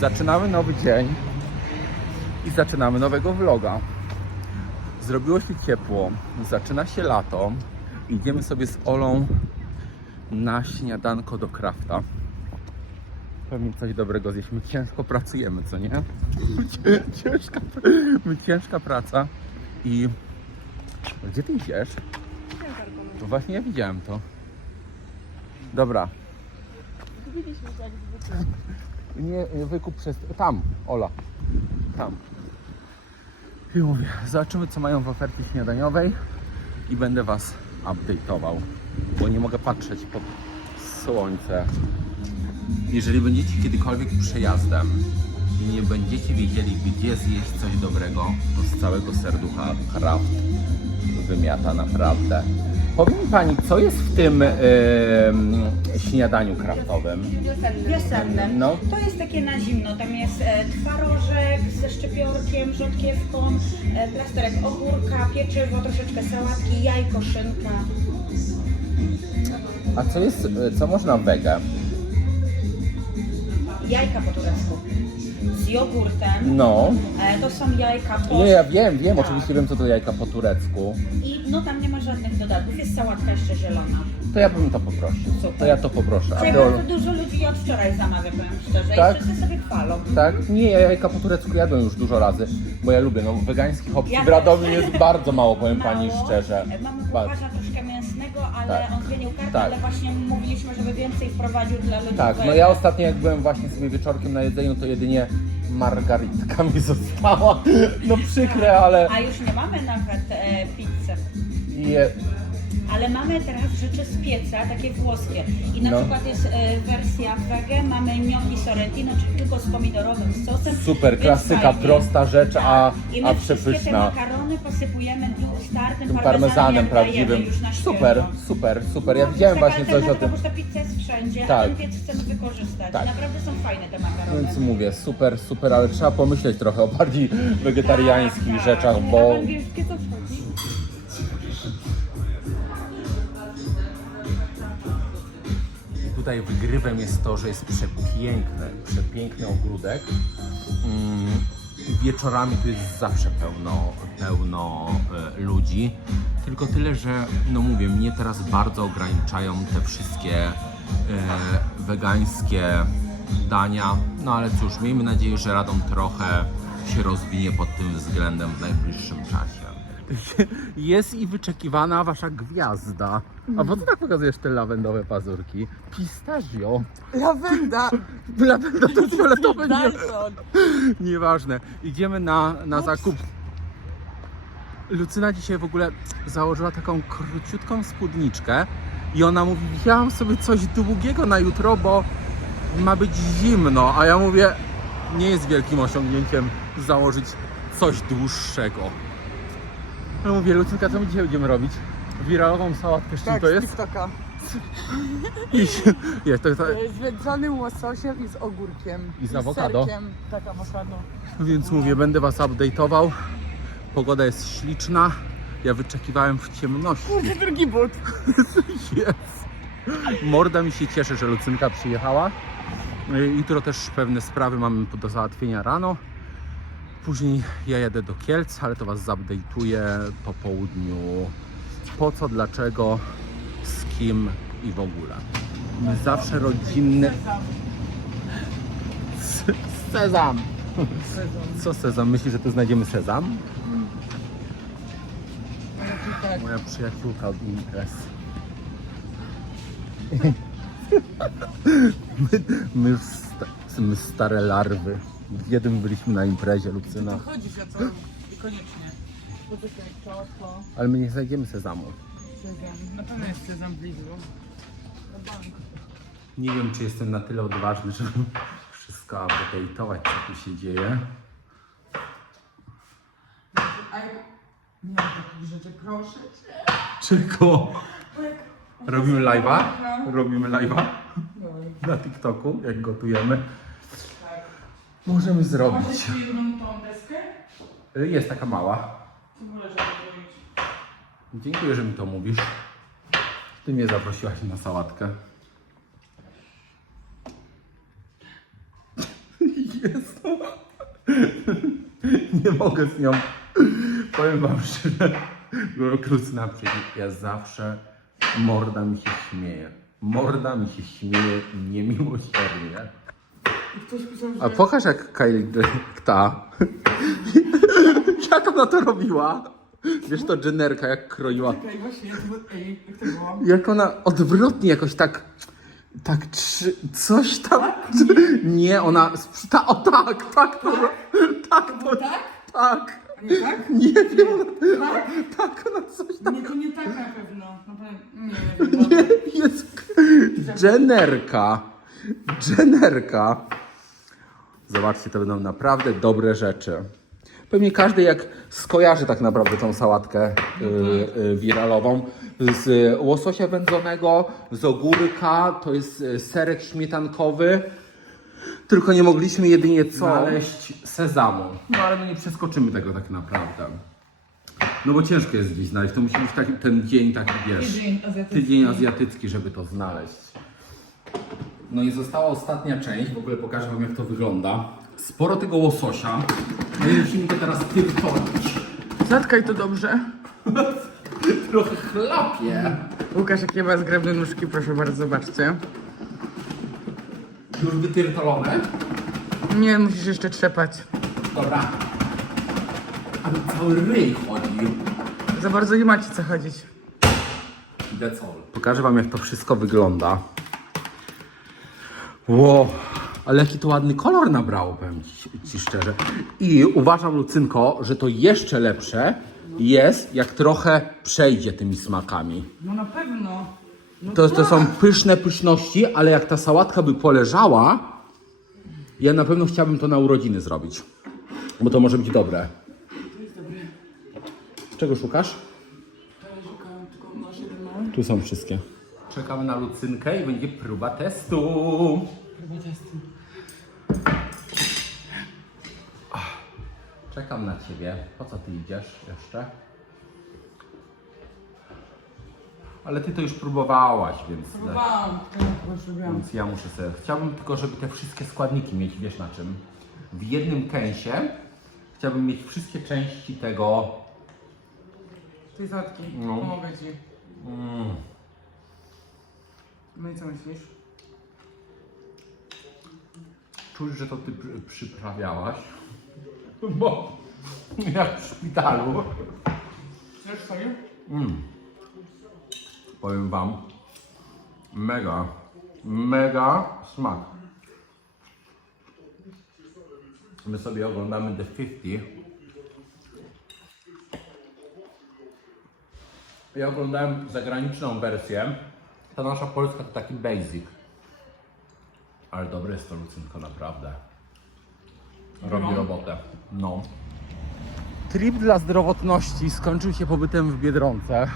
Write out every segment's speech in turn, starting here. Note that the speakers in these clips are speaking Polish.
Zaczynamy nowy dzień i zaczynamy nowego vloga. Zrobiło się ciepło, zaczyna się lato. Idziemy sobie z Olą na śniadanko do Krafta. Pewnie coś dobrego zjeść. My ciężko pracujemy, co nie? Cię- Ciężka, ciężka praca. I gdzie ty idziesz? To właśnie ja widziałem to. Dobra. Nie, wykup przez. Tam, Ola. Tam. I mówię, zobaczymy co mają w ofercie śniadaniowej i będę was update'ował, bo nie mogę patrzeć pod słońce. Jeżeli będziecie kiedykolwiek przejazdem i nie będziecie wiedzieli, gdzie zjeść coś dobrego, to z całego serducha Kraft wymiata naprawdę. Powie mi pani, co jest w tym em, śniadaniu kraftowym? Wiosennym. No. To jest takie na zimno. Tam jest e, twarożek ze szczypiorkiem, rzodkiewką, e, plasterek ogórka, pieczywo, troszeczkę sałatki, jajko, szynka. A co jest, co można wege? Jajka po turecku. Z jogurtem. No. To są jajka po... Nie, ja wiem, wiem, Tak. oczywiście wiem co to jajka po turecku. I no tam nie ma żadnych dodatków. Jest sałatka jeszcze zielona. To ja bym to poprosił. Super. To ja to poproszę. A ty, bardzo dużo ludzi od wczoraj zamawia, powiem szczerze. Tak? I wszyscy sobie chwalą. Tak? Nie, ja jajka po turecku jadłem już dużo razy, bo ja lubię. No wegańskich opcji Ja w Radomiu jest bardzo mało, powiem pani Mało. szczerze. Mamy Bardzo. kucharza troszkę mięsnego, ale Tak. on zmienił kartę, Tak. ale właśnie mówiliśmy, żeby więcej wprowadził dla ludzi. Tak, no ja ostatnio jak byłem właśnie sobie wieczorkiem na jedzeniu, to jedynie margaritka mi została. No przykre, ale A już nie mamy nawet e, pizzy. je, Ale mamy teraz rzeczy z pieca, takie włoskie. I na No. przykład jest e, wersja wege, mamy gnocchi sorrentino, czyli tylko z pomidorowym sosem. super więc klasyka, fajnie. prosta rzecz, a, I my a wszystkie te przepyszna. makarony posypujemy startym Tym parmezanem, prawdziwym. już na Super, świeżo. super, super. Ja widziałem Taka właśnie coś o tym. bo ta pizza jest wszędzie, Tak. a ten piec chcemy wykorzystać. Tak. Naprawdę są fajne te makarony. Więc mówię, super, super, ale trzeba pomyśleć trochę o bardziej wegetariańskich Tak, rzeczach, tak. bo A angielskie tutaj wygrywem jest to, że jest przepiękny, przepiękny ogródek. Mm, Wieczorami tu jest zawsze pełno, pełno e, ludzi. Tylko tyle, że no mówię, mnie teraz bardzo ograniczają te wszystkie e, wegańskie dania. No ale cóż, miejmy nadzieję, że Radom trochę się rozwinie pod tym względem w najbliższym czasie. Jest i wyczekiwana wasza gwiazda. A po co tak pokazujesz te lawendowe pazurki? Pistachio. Lawenda! Lawenda to fioletowe, nie, Dalton! nieważne. Idziemy na, na zakup. Lucyna dzisiaj w ogóle założyła taką króciutką spódniczkę i ona mówi, wzięłam sobie coś długiego na jutro, bo ma być zimno, a ja mówię, nie jest wielkim osiągnięciem założyć coś dłuższego. Ja mówię, Lucynka, co my dzisiaj będziemy robić? Wiralową sałatkę, z czym Tak, to z jest? TikToka. I, jest, to, E, Z wędzonym łososiem i z ogórkiem. I z awokado. serkiem. Tak, awokado. Więc mówię, będę Was update'ował. Pogoda jest śliczna. Ja wyczekiwałem w ciemności. Kurde, drugi but. Jest. Morda mi się cieszy, że Lucynka przyjechała. Y, Jutro też pewne sprawy mamy do załatwienia rano. Później ja jadę do Kielc, ale to Was zupdate'uję po południu. Po co, dlaczego, z kim i w ogóle. Zawsze rodzinny... Sezam! Co sezam? Myślisz, że tu znajdziemy sezam? Tak. Moja przyjaciółka od imprez. My, my, my stare larwy. Jednym byliśmy na imprezie, Lucyna. Chodzi się co koniecznie. To, to, Ale my nie znajdziemy sezamu. sezam. Na pewno jest sezam bank. Nie wiem, czy jestem na tyle odważny, żeby wszystko update'ować, co tu się dzieje. A jak... Nie mam takich rzeczy, proszę cię. Czego? Robimy live'a? No. Robimy live'a No i... na TikToku, jak gotujemy. Możemy zrobić. Masz jeszcze jedną tą deskę? Jest taka mała. Co zrobić? Dziękuję, że mi to mówisz. Ty mnie zaprosiłaś na sałatkę. śmieszną. Nie mogę z nią. Powiem wam szczerze, Lucyna przyjdzie. Ja zawsze morda mi się śmieje. Morda mi się śmieje niemiłosiernie. Ktoś pisał, że... A pokaż jak Kylie ta. jak ona to robiła? Wiesz to Jennerka jak kroiła. Ej, właśnie, to było... Ej, jak to było? Jak ona odwrotnie jakoś tak. Tak, trzy, coś tam. Nie, ona. sprz- Ta, o tak, tak to. ro- Tak to. Tak? Tak. A nie tak? Nie wiem. Tak? Tak, ona coś tam. Nie, to nie tak na pewno. Na pewno... Nie wiem. Nie, jest. Jennerka. Jennerka. Zobaczcie, to będą naprawdę dobre rzeczy. Pewnie każdy jak skojarzy tak naprawdę tą sałatkę y, y, wiralową z łososia wędzonego, z ogórka, to jest y, serek śmietankowy. Tylko nie mogliśmy jedynie co? Znaleźć sezamu. No ale my nie przeskoczymy tego tak naprawdę. No bo ciężko jest gdzieś znaleźć. To musi być taki, ten dzień taki, wiesz, Tydzień azjatycki. tydzień azjatycki, żeby to znaleźć. No i została ostatnia część, w ogóle pokażę Wam jak to wygląda. Sporo tego łososia. No i musimy go teraz tyrtolić. Zatkaj to dobrze. Trochę chlapie. Łukasz, jakie ma zgrabne nóżki, proszę bardzo, zobaczcie. Już wytyrtolone. Nie, musisz jeszcze trzepać. Dobra. Ale cały ryj chodzi. Za bardzo nie macie co chodzić. That's all. Pokażę Wam, jak to wszystko wygląda. Wow, ale jaki to ładny kolor nabrało, powiem ci, ci szczerze. I uważam, Lucynko, że to jeszcze lepsze jest, jak trochę przejdzie tymi smakami. No na pewno. No To, to tak. są pyszne pyszności, ale jak ta sałatka by poleżała, ja na pewno chciałbym to na urodziny zrobić. Bo to może być dobre. Czego szukasz? Szukam tylko masz jeden mały. Tu są wszystkie. Czekamy na Lucynkę i będzie próba testu. Chyba testy. Czekam na ciebie. Po co ty idziesz jeszcze? Ale ty to już próbowałaś, więc, Próbowałam, lubiłam. więc ja muszę sobie. Chciałbym tylko, żeby te wszystkie składniki mieć, wiesz na czym? W jednym kęsie chciałbym mieć wszystkie części tego. Ty zatki, No. pomogę ci. Mm, No i co myślisz? czuć, że to ty przy, przyprawiałaś. Bo jak w szpitalu. Chcesz swoje? Mm. Powiem wam, mega, mega smak. My sobie oglądamy The 50. Ja oglądałem zagraniczną wersję. Ta nasza polska to taki basic. Ale dobre jest to Lucynko, naprawdę. Robi No. robotę. No. Trip dla zdrowotności skończył się pobytem w Biedronce.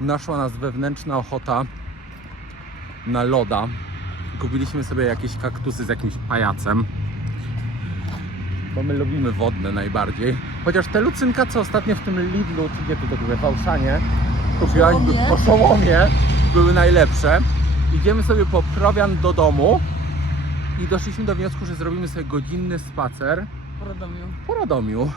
Naszła nas wewnętrzna ochota na loda. Kupiliśmy sobie jakieś kaktusy z jakimś pajacem. Bo my lubimy wodne najbardziej. Chociaż te lucynka, co ostatnio w tym Lidlu, czy gdzie ty to były, w Auszanie, kupiłaś by- po Szołomie, były najlepsze. Idziemy sobie po prowian do domu i doszliśmy do wniosku, że zrobimy sobie godzinny spacer Po Radomiu. po Radomiu.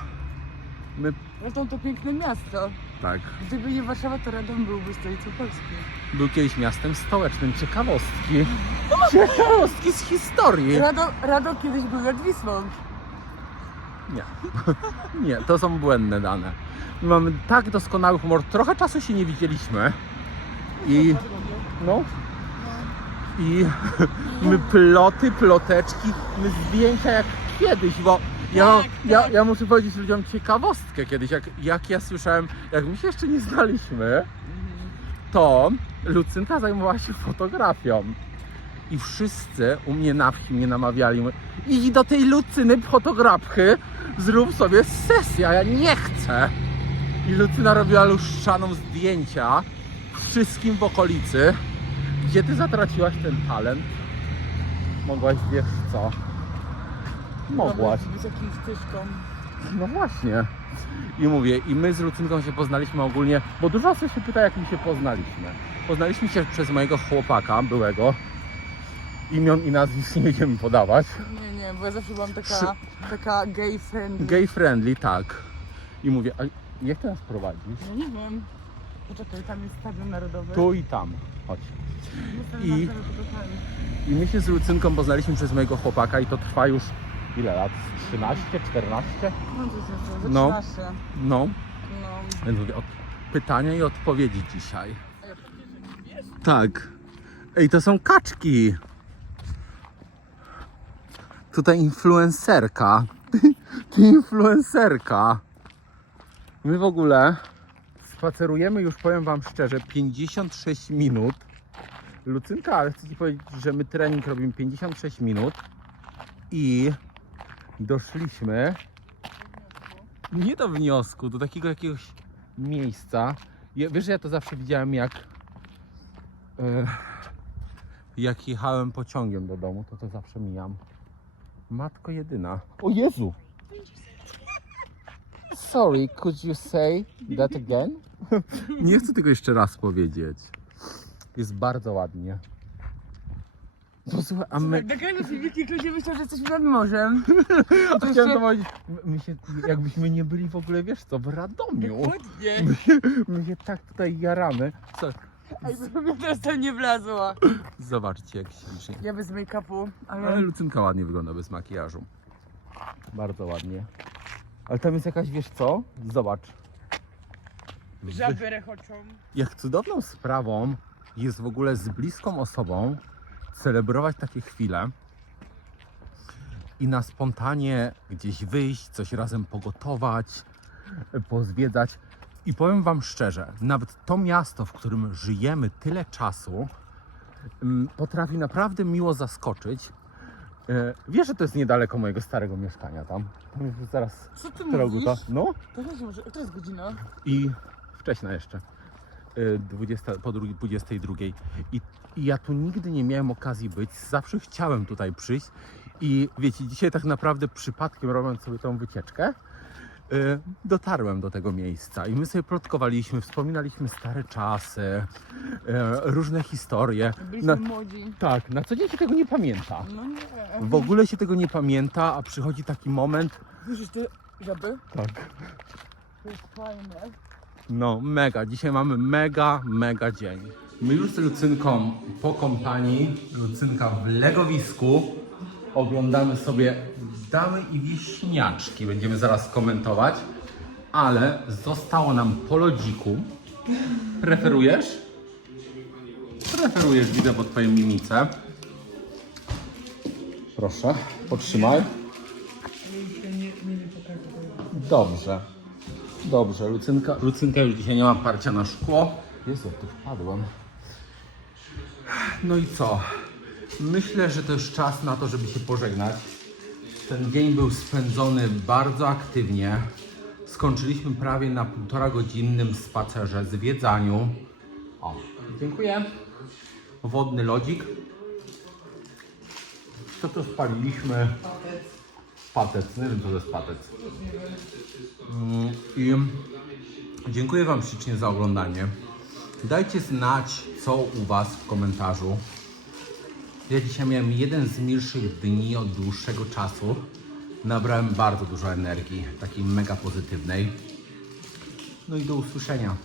My, Zresztą to piękne miasto. tak, Gdyby nie Warszawa, to Radom byłby stolicą Polski. był kiedyś miastem stołecznym. Ciekawostki. Ciekawostki z historii. Rado, Rado kiedyś był nad Wisłą. Nie. Nie, to są błędne dane. My mamy tak doskonały humor. Trochę czasu się nie widzieliśmy. I no. I my ploty, ploteczki, my zdjęcia jak kiedyś, bo ja, ja, ja muszę powiedzieć ludziom ciekawostkę kiedyś, jak, jak ja słyszałem, jak my się jeszcze nie znaliśmy, to Lucynka zajmowała się fotografią. I wszyscy u mnie na wsi mnie namawiali, mówią, idź do tej Lucyny fotografky, zrób sobie sesję, a ja nie chcę. I Lucyna robiła lustrzaną zdjęcia wszystkim w okolicy. Gdzie ty zatraciłaś ten talent? Mogłaś, wiesz co? Mogłaś. Być jakimś tyszką. No właśnie. I mówię, i my z Lucynką się poznaliśmy ogólnie, bo dużo osób się pyta, jak my się poznaliśmy. Poznaliśmy się przez mojego chłopaka, byłego. Imion i nazwisk nie będziemy podawać. Nie, nie. Nie, bo ja zawsze byłam taka, taka gay friendly. Gay friendly, tak. I mówię, a jak ty nas prowadzisz? No nie wiem. Poczekaj, tam jest stadion narodowy. Tu i tam. Chodź. i... i- I my się z Lucynką poznaliśmy przez mojego chłopaka i to trwa już ile lat? 13, 14? No to jest jeszcze, No. się. No. No. Więc mówię, od... pytania i odpowiedzi dzisiaj. Tak. Ej, to są kaczki. Tutaj influencerka. Ty influencerka. My w ogóle spacerujemy już, powiem Wam szczerze, 56 minut. Lucynka, ale chcę Ci powiedzieć, że my trening robimy 56 minut i doszliśmy nie do wniosku, do takiego jakiegoś miejsca. Wiesz, że ja to zawsze widziałem jak e, jak jechałem pociągiem do domu, to to zawsze mijam. Matko jedyna. O Jezu! Sorry, could you say that again? Nie chcę tego jeszcze raz powiedzieć. Jest bardzo ładnie. Posłuchaj, a my... Filmiki, ludzie myślą, że jesteśmy nad morzem. A chciałem to powiedzieć, my się, jakbyśmy nie byli w ogóle, wiesz co, w Radomiu. Dokładnie. My się, my się tak tutaj jaramy. Co? Ej, bym ja teraz tam nie wlazła. Zobaczcie jak ślicznie. Ja bez make-upu, Ale ale... Lucynka ładnie wygląda bez makijażu. Bardzo ładnie. Ale tam jest jakaś, wiesz co? Zobacz. Żaby rechoczą. Jak cudowną sprawą jest w ogóle z bliską osobą celebrować takie chwile i na spontanie gdzieś wyjść, coś razem pogotować, pozwiedzać. I powiem Wam szczerze, nawet to miasto, w którym żyjemy tyle czasu, mm, potrafi naprawdę miło zaskoczyć. E, Wiesz, że to jest niedaleko mojego starego mieszkania tam. Tam jest zaraz Co ty rogu mówisz? to. No, To nie może, to jest godzina. i wcześniej jeszcze. y, 20, po drugiej- 22. I, I ja tu nigdy nie miałem okazji być. Zawsze chciałem tutaj przyjść. I wiecie, dzisiaj tak naprawdę przypadkiem robiąc sobie tą wycieczkę, dotarłem do tego miejsca i my sobie plotkowaliśmy, wspominaliśmy stare czasy, y, różne historie. Byliśmy Na, młodzi. tak, na co dzień się tego nie pamięta. No nie. W ogóle się tego nie pamięta, a przychodzi taki moment. Widzisz te żaby? Tak. To jest fajne. No, mega. Dzisiaj mamy mega, mega dzień. My już z Lucynką po kompanii, Lucynka w legowisku, oglądamy sobie Damy i Wieśniaczki. Będziemy zaraz komentować, ale zostało nam po lodziku. Preferujesz? Preferujesz, widzę po Twojej mimice. Proszę, potrzymaj. Dobrze. Dobrze, Lucynka, Lucynka już dzisiaj nie ma parcia na szkło. Jezu, tu wpadłem. No i co? Myślę, że to już czas na to, żeby się pożegnać. Ten dzień był spędzony bardzo aktywnie. Skończyliśmy prawie na półtora godzinnym spacerze, zwiedzaniu. O, dziękuję. Wodny lodzik. Co to spaliliśmy? Patec, nie wiem co to jest patec. Mm, I dziękuję Wam ślicznie za oglądanie. Dajcie znać, co u Was w komentarzu. Ja dzisiaj miałem jeden z milszych dni od dłuższego czasu. Nabrałem bardzo dużo energii, takiej mega pozytywnej. No i do usłyszenia.